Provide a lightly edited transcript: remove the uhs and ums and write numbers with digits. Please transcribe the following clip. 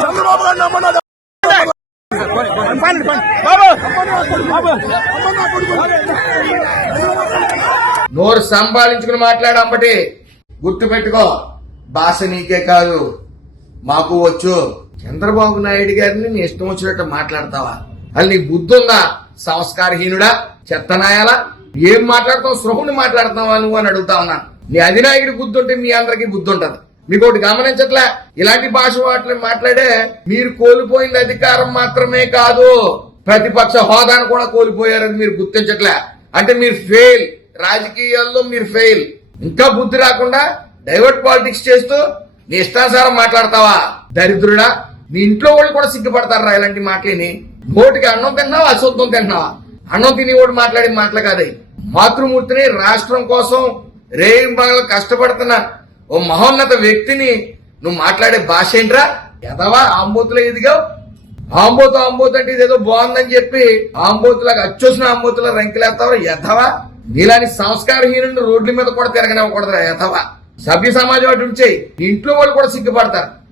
చంద్రబాబు గారిని రమ్మన్నాడు. నోరు సంపాదించుకుని మాట్లాడంబటి గుర్తు పెట్టుకో. భాష నీకే కాదు మాకు వచ్చు. చంద్రబాబు నాయుడు గారిని నీ ఇష్టం వచ్చినట్టు మాట్లాడతావా? అది నీ బుద్ధి ఉందా? సంస్కారహీనుడా, చెత్తనాయాలా, ఏం మాట్లాడతావు? సృహుని మాట్లాడుతున్నావా నువ్వు అని అడుగుతా ఉన్నాను. నీ అధినాయకుడి బుద్ధి ఉంటే మీ అందరికీ బుద్ధి ఉంటది. మీకు ఒకటి గమనించట్లే, ఇలాంటి భాష మాట్లాడే మీరు కోల్పోయింది అధికారం మాత్రమే కాదు, ప్రతిపక్ష హోదాను కూడా కోల్పోయారని మీరు గుర్తించట్లే. అంటే మీరు ఫెయిల్, రాజకీయాల్లో మీరు ఫెయిల్. ఇంకా బుద్ధి రాకుండా డైవర్ట్ పాలిటిక్స్ చేస్తూ నీ ఇష్టానుసారం మాట్లాడతావా? దరిద్రుడా, నీ ఇంట్లో వాళ్ళు కూడా సిగ్గుపడతారా ఇలాంటి మాటలని? నోటికి అన్నం తిన్నావా, అశుద్ధం తిన్నావా? అన్నం తిని కూడా మాట్లాడే మాటలు కాదు. మాతృమూర్తిని, రాష్ట్రం కోసం రేయింబగలు కష్టపడుతున్న ఓ మహోన్నత వ్యక్తిని నువ్వు మాట్లాడే భాష ఏంట్రా? ఎదవా ఆంబోతులో ఎదిగావు. ఆంబోతు అంటే ఇదేదో బాగుందని చెప్పి ఆంబోతులాగా అచ్చొసిన ఆంబోతులా రంకిలేస్తావు. ఎదవా, నీలాని సంస్కారహీనుని రోడ్ల మీద కూడా తిరగనివ్వకూడదురా ఎదవా. సభ్య సమాజం అటు ఉంచేయి, ఇంట్లో వాళ్ళు కూడా సిగ్గుపడతారు.